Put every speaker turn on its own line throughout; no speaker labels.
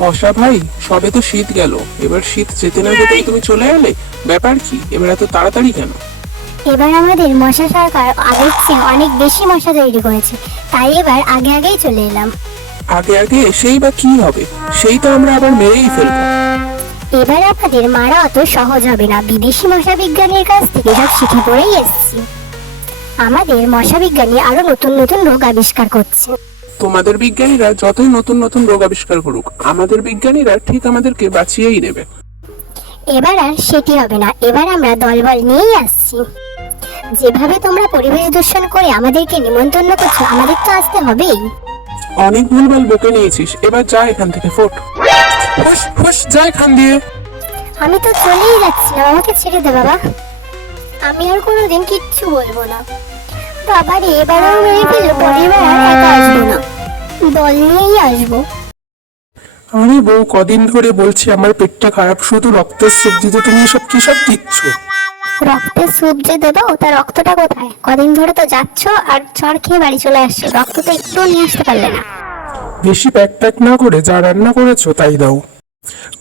মশা ভাই সবে তো শীত গেল। এবার শীত যেতে না যেতেই তুমি চলে এলে? ব্যাপার কি? এবার এত তাড়াতাড়ি কেন?
এবার আমাদের মশা সরকার আগের চেয়ে অনেক বেশি মশা তৈরি করেছে। তাই এবার আগে আগেই চলে এলাম।
আগে আগে সেই বা কি হবে? সেই তো আমরা আবার মেরেই ফেলব।
এবার আমাদের মারা অত সহজ হবে না। বিদেশি মশা বিজ্ঞানীর কাছ থেকে সব শিখে পড়েই এসেছি। আমাদের মশা বিজ্ঞানী আরও নতুন নতুন রোগ আবিষ্কার করছে।
তোমাদের বিজ্ঞানীরা যতই নতুন নতুন রোগ আবিষ্কার করুক আমাদের বিজ্ঞানীরা ঠিক আমাদেরকে বাঁচিয়েই নেবে।
এবার আর সেটি হবে না। এবার আমরা দলবল নিয়েই আসছি। যেভাবে তোমরা পরিবেশ দূষণ করে আমাদেরকে নিমন্ত্রণ করছ আমাদের তো আসতে হবেই।
অনেক ভুলভাল বকে নিয়েছিস। এবার যা এখান থেকে ফোট। হুস হুস যা এখান দিয়ে।
আমি তো চলেই যাচ্ছিলাম আমাকে ছেড়ে দে বাবা। আমি আর কোনোদিন কিচ্ছু বলব না। বাবা রে এবারও মেরে ফেলল পরে এবার আর একা আসব না। দল নিয়েই আসব।
আমি বউ কদিন ধরে বলছি আমার পেটটা খারাপ শুধু রক্তের স্যুপ দিতে তুমি এসব কি সব দিচ্ছ?
রক্তের স্যুপ যে দেবো তার রক্তটা কোথায়? কদিন ধরে তো যাচ্ছ আর চড় খেয়ে বাড়ি চলে আসছো রক্ত তো একটু নিয়ে আসতে পারলে না।
বেশি প্যাক প্যাক না করে যা রান্না করেছ তাই দাও।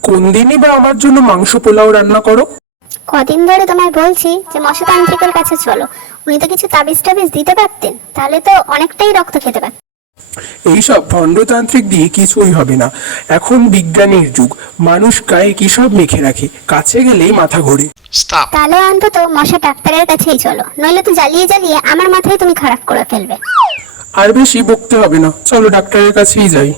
কোন দিনই বা আমার জন্য মাংস পোলাও রান্না করো?
কদিন ধরে তোমায় বলছি যে মশাতান্ত্রিকের কাছে চলো। উনি তো কিছু তাবিজ টাবিজ দিতে পারতেন তাহলে তো অনেকটাই রক্ত খেতে পারতেন।
এইসব ভণ্ডতান্ত্রিক দিয়ে কিছুই হবে না। এখন বিজ্ঞানের যুগ মানুষ গায়ে কি সব মেখে রাখে? কাছে গেলেই মাথা ঘোরে.
তাহলে অন্তত মশা ডাক্তারের কাছেই চলো নইলে তো জ্বালিয়ে জ্বালিয়ে আমার মাথায় তুমি খারাপ করে ফেলবে।
আর বেশি বকতে হবে না চলো ডাক্তারের কাছেই যাই।